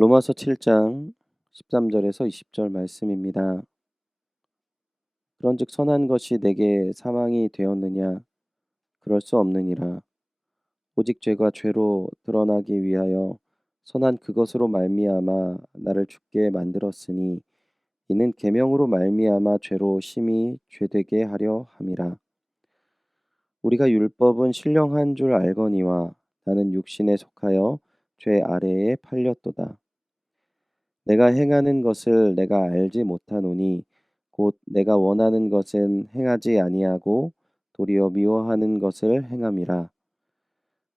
로마서 7장 13절에서 20절 말씀입니다. 그런즉 선한 것이 내게 사망이 되었느냐? 그럴 수 없느니라. 오직 죄가 죄로 드러나기 위하여 선한 그것으로 말미암아 나를 죽게 만들었으니 이는 계명으로 말미암아 죄로 심히 죄되게 하려 함이라. 우리가 율법은 신령한 줄 알거니와 나는 육신에 속하여 죄 아래에 팔렸도다. 내가 행하는 것을 내가 알지 못하노니 곧 내가 원하는 것은 행하지 아니하고 도리어 미워하는 것을 행함이라.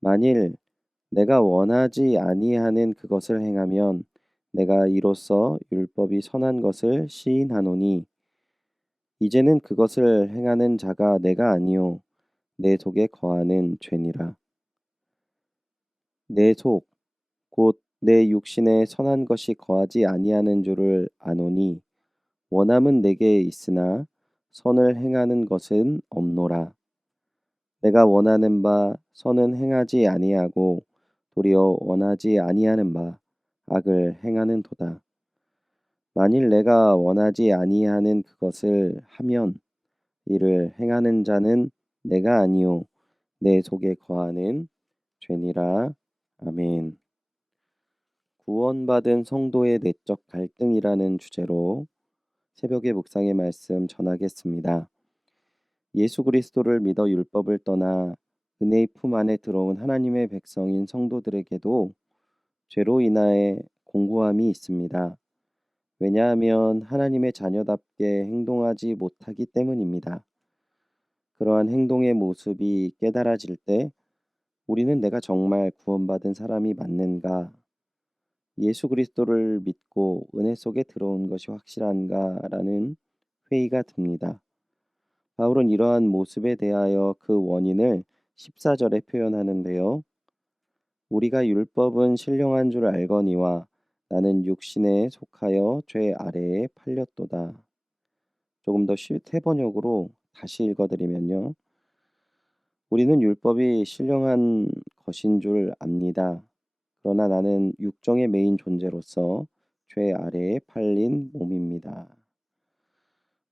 만일 내가 원하지 아니하는 그것을 행하면 내가 이로써 율법이 선한 것을 시인하노니 이제는 그것을 행하는 자가 내가 아니요 내 속에 거하는 죄니라. 내 속 곧 내 육신에 선한 것이 거하지 아니하는 줄을 아노니 원함은 내게 있으나 선을 행하는 것은 없노라. 내가 원하는 바 선은 행하지 아니하고 도리어 원하지 아니하는 바 악을 행하는도다. 만일 내가 원하지 아니하는 그것을 하면 이를 행하는 자는 내가 아니요 내 속에 거하는 죄니라. 아멘. 구원받은 성도의 내적 갈등이라는 주제로 새벽의 묵상의 말씀 전하겠습니다. 예수 그리스도를 믿어 율법을 떠나 은혜의 품 안에 들어온 하나님의 백성인 성도들에게도 죄로 인하여 공고함이 있습니다. 왜냐하면 하나님의 자녀답게 행동하지 못하기 때문입니다. 그러한 행동의 모습이 깨달아질 때 우리는 내가 정말 구원받은 사람이 맞는가? 예수 그리스도를 믿고 은혜 속에 들어온 것이 확실한가라는 회의가 듭니다. 바울은 이러한 모습에 대하여 그 원인을 14절에 표현하는데요. 우리가 율법은 신령한 줄 알거니와 나는 육신에 속하여 죄 아래에 팔렸도다. 조금 더 새 번역으로 다시 읽어드리면요. 우리는 율법이 신령한 것인 줄 압니다. 그러나 나는 육정의 메인 존재로서 죄 아래에 팔린 몸입니다.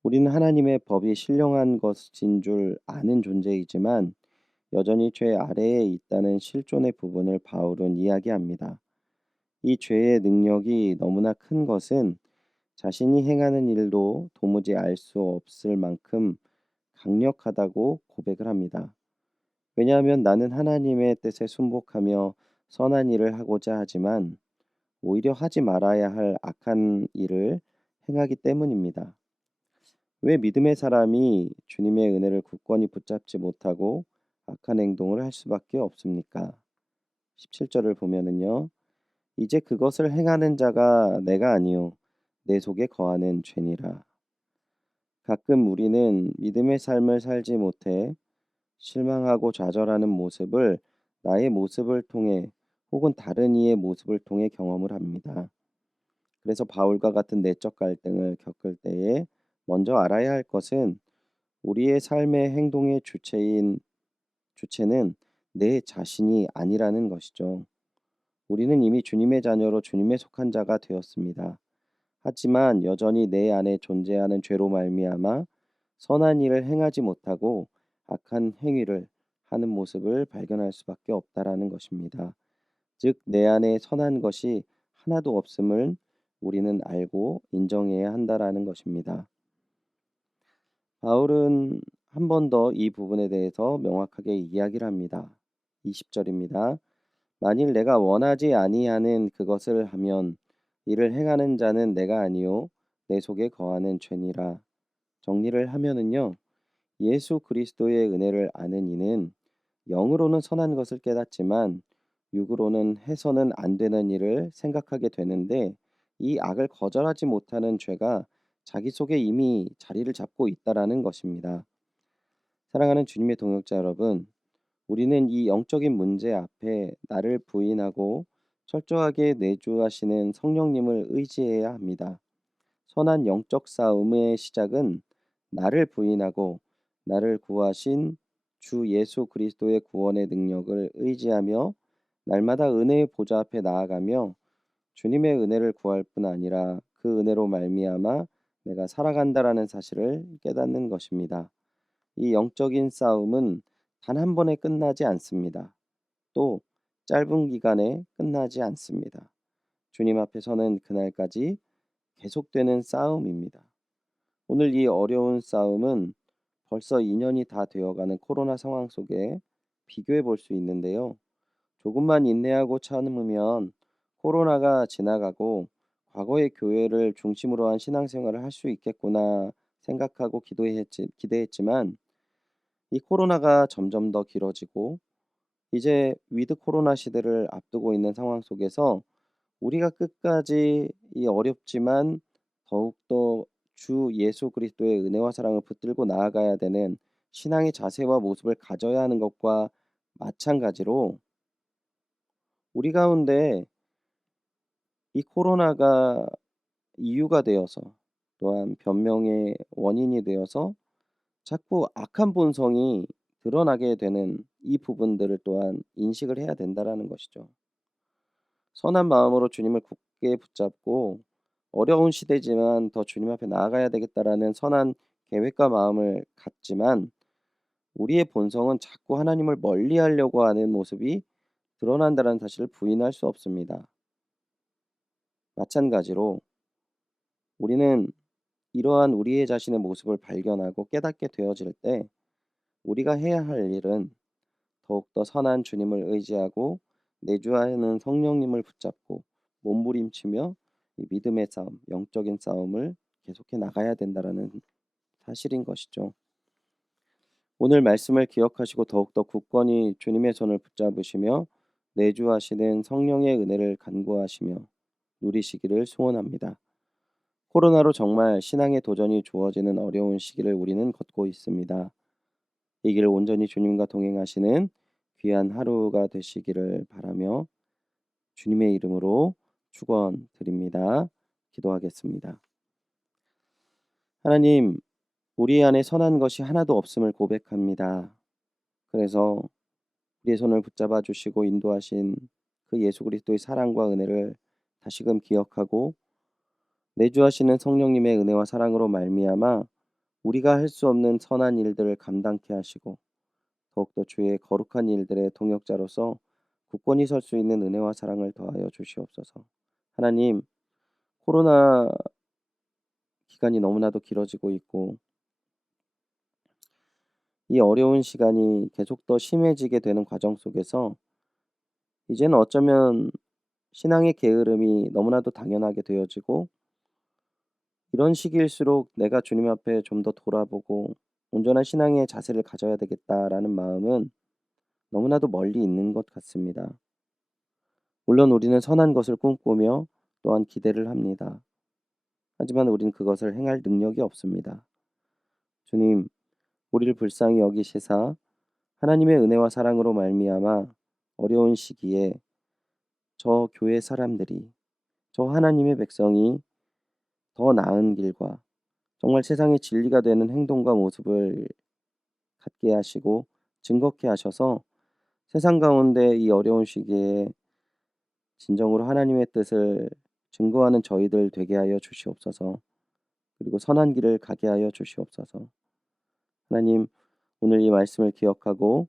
우리는 하나님의 법이 신령한 것인 줄 아는 존재이지만 여전히 죄 아래에 있다는 실존의 부분을 바울은 이야기합니다. 이 죄의 능력이 너무나 큰 것은 자신이 행하는 일도 도무지 알 수 없을 만큼 강력하다고 고백을 합니다. 왜냐하면 나는 하나님의 뜻에 순복하며 선한 일을 하고자 하지만 오히려 하지 말아야 할 악한 일을 행하기 때문입니다. 왜 믿음의 사람이 주님의 은혜를 굳건히 붙잡지 못하고 악한 행동을 할 수밖에 없습니까? 17절을 보면은요. 이제 그것을 행하는 자가 내가 아니요 내 속에 거하는 죄니라. 가끔 우리는 믿음의 삶을 살지 못해 실망하고 좌절하는 모습을 나의 모습을 통해 혹은 다른 이의 모습을 통해 경험을 합니다. 그래서 바울과 같은 내적 갈등을 겪을 때에 먼저 알아야 할 것은 우리의 삶의 행동의 주체는 내 자신이 아니라는 것이죠. 우리는 이미 주님의 자녀로 주님에 속한 자가 되었습니다. 하지만 여전히 내 안에 존재하는 죄로 말미암아 선한 일을 행하지 못하고 악한 행위를 하는 모습을 발견할 수밖에 없다라는 것입니다. 즉, 내 안에 선한 것이 하나도 없음을 우리는 알고 인정해야 한다라는 것입니다. 바울은 한 번 더 이 부분에 대해서 명확하게 이야기를 합니다. 20절입니다. 만일 내가 원하지 아니하는 그것을 하면 이를 행하는 자는 내가 아니요 내 속에 거하는 죄니라. 정리를 하면은요. 예수 그리스도의 은혜를 아는 이는 영으로는 선한 것을 깨닫지만 육으로는 해서는 안 되는 일을 생각하게 되는데 이 악을 거절하지 못하는 죄가 자기 속에 이미 자리를 잡고 있다라는 것입니다. 사랑하는 주님의 동역자 여러분, 우리는 이 영적인 문제 앞에 나를 부인하고 철저하게 내주하시는 성령님을 의지해야 합니다. 선한 영적 싸움의 시작은 나를 부인하고 나를 구하신 주 예수 그리스도의 구원의 능력을 의지하며 날마다 은혜의 보좌 앞에 나아가며 주님의 은혜를 구할 뿐 아니라 그 은혜로 말미암아 내가 살아간다라는 사실을 깨닫는 것입니다. 이 영적인 싸움은 단 한 번에 끝나지 않습니다. 또 짧은 기간에 끝나지 않습니다. 주님 앞에서는 그날까지 계속되는 싸움입니다. 오늘 이 어려운 싸움은 벌써 2년이 다 되어가는 코로나 상황 속에 비교해 볼 수 있는데요. 조금만 인내하고 참으면 코로나가 지나가고 과거의 교회를 중심으로 한 신앙생활을 할 수 있겠구나 생각하고 기대했지만 이 코로나가 점점 더 길어지고 이제 위드 코로나 시대를 앞두고 있는 상황 속에서 우리가 끝까지 이 어렵지만 더욱더 주 예수 그리스도의 은혜와 사랑을 붙들고 나아가야 되는 신앙의 자세와 모습을 가져야 하는 것과 마찬가지로 우리 가운데 이 코로나가 이유가 되어서 또한 변명의 원인이 되어서 자꾸 악한 본성이 드러나게 되는 이 부분들을 또한 인식을 해야 된다라는 것이죠. 선한 마음으로 주님을 굳게 붙잡고 어려운 시대지만 더 주님 앞에 나아가야 되겠다라는 선한 계획과 마음을 갖지만 우리의 본성은 자꾸 하나님을 멀리하려고 하는 모습이 드러난다는 사실을 부인할 수 없습니다. 마찬가지로 우리는 이러한 우리의 자신의 모습을 발견하고 깨닫게 되어질 때 우리가 해야 할 일은 더욱더 선한 주님을 의지하고 내주하는 성령님을 붙잡고 몸부림치며 이 믿음의 싸움, 영적인 싸움을 계속해 나가야 된다라는 사실인 것이죠. 오늘 말씀을 기억하시고 더욱더 굳건히 주님의 손을 붙잡으시며 내주하시는 성령의 은혜를 간구하시며 누리시기를 소원합니다. 코로나로 정말 신앙의 도전이 주어지는 어려운 시기를 우리는 걷고 있습니다. 이 길을 온전히 주님과 동행하시는 귀한 하루가 되시기를 바라며 주님의 이름으로 축원드립니다. 기도하겠습니다. 하나님, 우리 안에 선한 것이 하나도 없음을 고백합니다. 그래서 우리의 손을 붙잡아 주시고 인도하신 그 예수 그리스도의 사랑과 은혜를 다시금 기억하고 내주하시는 성령님의 은혜와 사랑으로 말미암아 우리가 할 수 없는 선한 일들을 감당케 하시고 더욱더 주의 거룩한 일들의 동역자로서 굳건히 설 수 있는 은혜와 사랑을 더하여 주시옵소서. 하나님, 코로나 기간이 너무나도 길어지고 있고 이 어려운 시간이 계속 더 심해지게 되는 과정 속에서 이제는 어쩌면 신앙의 게으름이 너무나도 당연하게 되어지고 이런 시기일수록 내가 주님 앞에 좀 더 돌아보고 온전한 신앙의 자세를 가져야 되겠다라는 마음은 너무나도 멀리 있는 것 같습니다. 물론 우리는 선한 것을 꿈꾸며 또한 기대를 합니다. 하지만 우리는 그것을 행할 능력이 없습니다. 주님, 우리를 불쌍히 여기시사 하나님의 은혜와 사랑으로 말미암아 어려운 시기에 저 교회 사람들이 저 하나님의 백성이 더 나은 길과 정말 세상의 진리가 되는 행동과 모습을 갖게 하시고 증거케 하셔서 세상 가운데 이 어려운 시기에 진정으로 하나님의 뜻을 증거하는 저희들 되게 하여 주시옵소서. 그리고 선한 길을 가게 하여 주시옵소서. 하나님, 오늘 이 말씀을 기억하고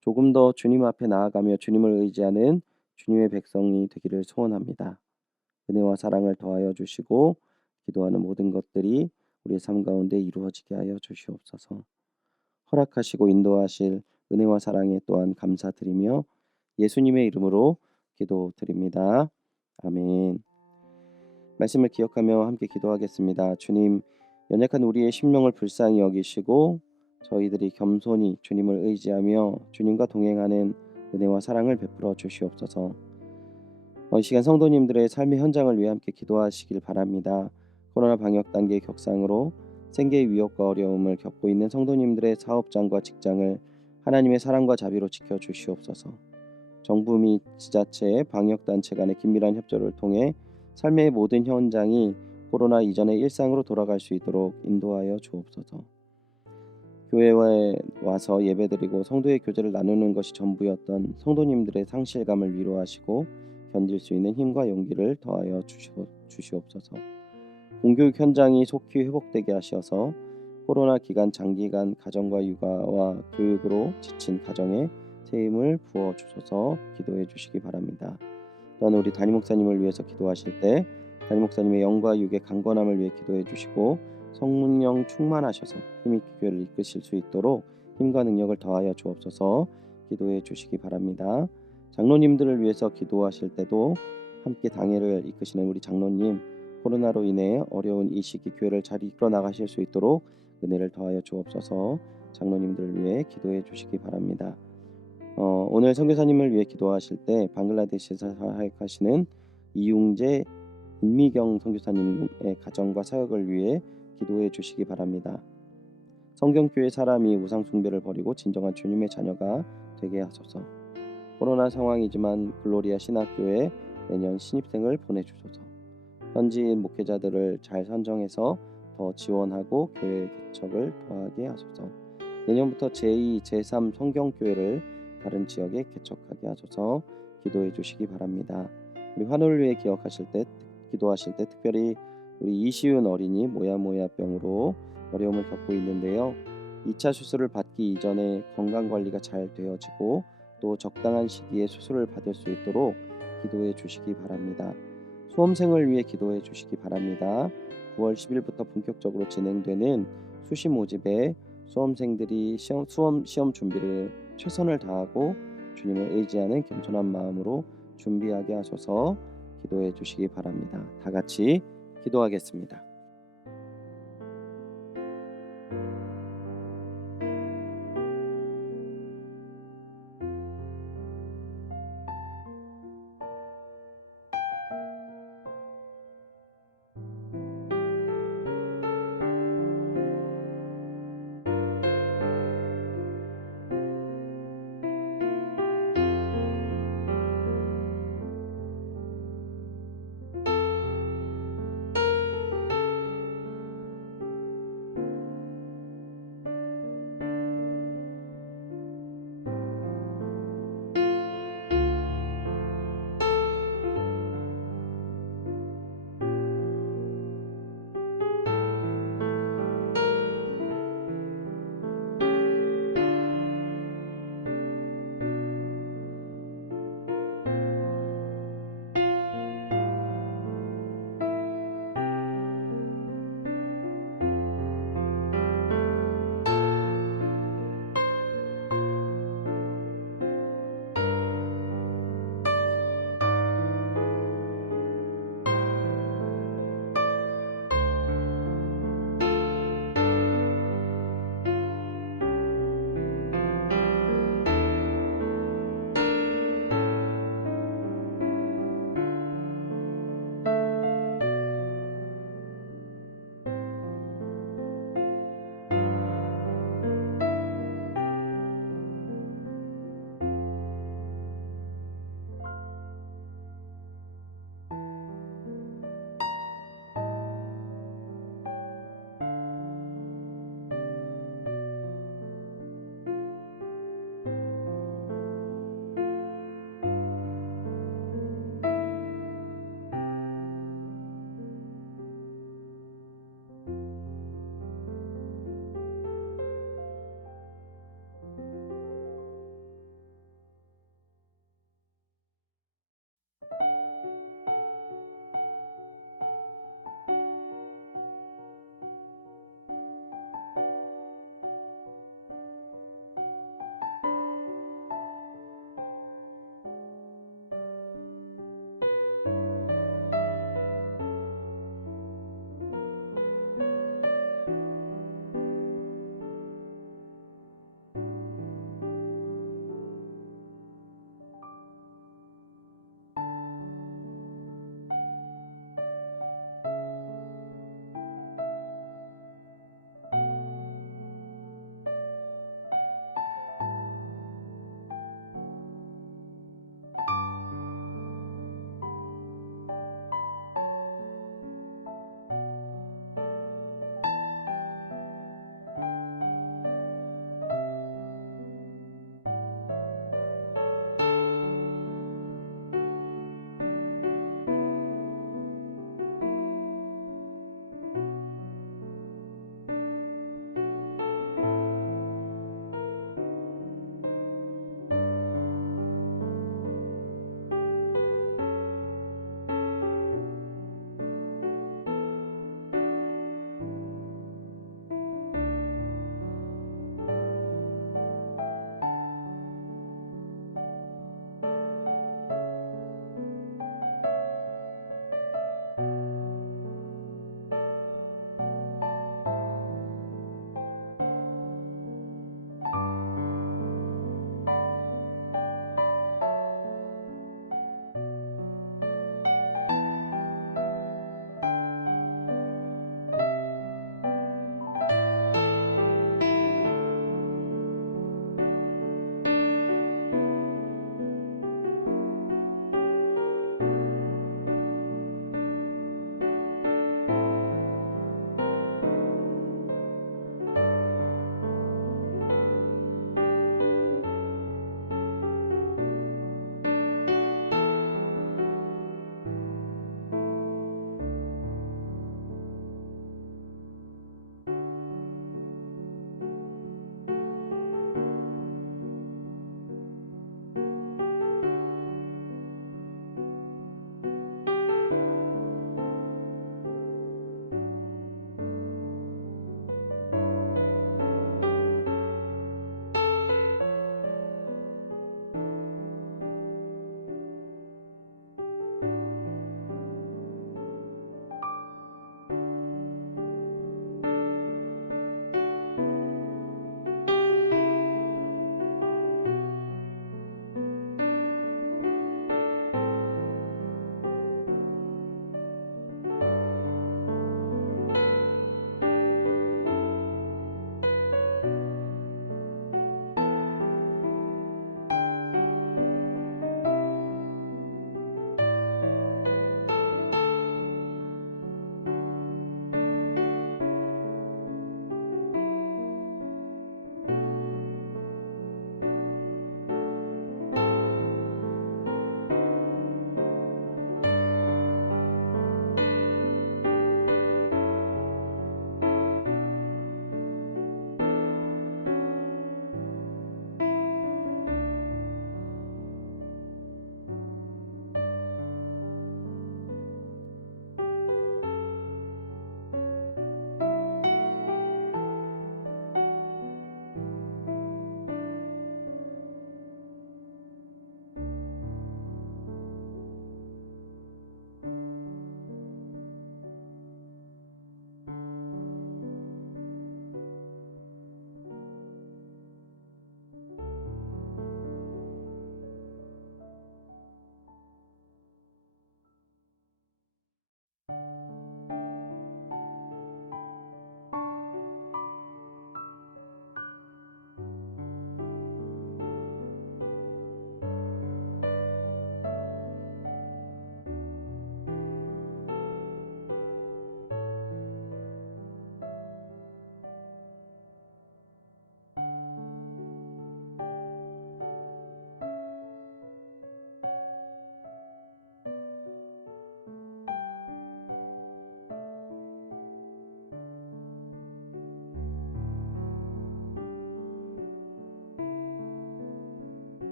조금 더 주님 앞에 나아가며 주님을 의지하는 주님의 백성이 되기를 소원합니다. 은혜와 사랑을 더하여 주시고 기도하는 모든 것들이 우리의 삶 가운데 이루어지게 하여 주시옵소서. 허락하시고 인도하실 은혜와 사랑에 또한 감사드리며 예수님의 이름으로 기도드립니다. 아멘. 말씀을 기억하며 함께 기도하겠습니다. 주님, 연약한 우리의 심령을 불쌍히 여기시고 저희들이 겸손히 주님을 의지하며 주님과 동행하는 은혜와 사랑을 베풀어 주시옵소서. 이 시간 성도님들의 삶의 현장을 위해 함께 기도하시길 바랍니다. 코로나 방역 단계 격상으로 생계의 위협과 어려움을 겪고 있는 성도님들의 사업장과 직장을 하나님의 사랑과 자비로 지켜 주시옵소서. 정부 및 지자체의 방역단체 간의 긴밀한 협조를 통해 삶의 모든 현장이 코로나 이전의 일상으로 돌아갈 수 있도록 인도하여 주옵소서. 교회에 와서 예배드리고 성도의 교제를 나누는 것이 전부였던 성도님들의 상실감을 위로하시고 견딜 수 있는 힘과 용기를 더하여 주시옵소서. 공교육 현장이 속히 회복되게 하셔서 코로나 기간 장기간 가정과 육아와 교육으로 지친 가정에 새 힘을 부어 주셔서 기도해 주시기 바랍니다. 또한 우리 담임 목사님을 위해서 기도하실 때 담임 목사님의 영과 육의 강건함을 위해 기도해 주시고 성령 충만하셔서 힘있게 교회를 이끄실 수 있도록 힘과 능력을 더하여 주옵소서 기도해 주시기 바랍니다. 장로님들을 위해서 기도하실 때도 함께 당회를 이끄시는 우리 장로님, 코로나로 인해 어려운 이 시기 교회를 잘 이끌어 나가실 수 있도록 은혜를 더하여 주옵소서 장로님들을 위해 기도해 주시기 바랍니다. 오늘 선교사님을 위해 기도하실 때 방글라데시에서 사역하시는 이웅재 인미경 선교사님의 가정과 사역을 위해 기도해 주시기 바랍니다. 성경교회 사람이 우상 숭배를 버리고 진정한 주님의 자녀가 되게 하소서. 코로나 상황이지만 글로리아 신학교에 내년 신입생을 보내주소서. 현지 목회자들을 잘 선정해서 더 지원하고 교회 개척을 더하게 하소서. 내년부터 제2, 제3 성경교회를 다른 지역에 개척하게 하소서 기도해 주시기 바랍니다. 우리 환우를 위해 기도하실 때 특별히 우리 이시윤 어린이 모야모야병으로 어려움을 겪고 있는데요. 2차 수술을 받기 이전에 건강관리가 잘 되어지고 또 적당한 시기에 수술을 받을 수 있도록 기도해 주시기 바랍니다. 수험생을 위해 기도해 주시기 바랍니다. 9월 10일부터 본격적으로 진행되는 수시 모집에 수험생들이 시험 준비를 최선을 다하고 주님을 의지하는 겸손한 마음으로 준비하게 하셔서 기도해 주시기 바랍니다. 다 같이 기도하겠습니다.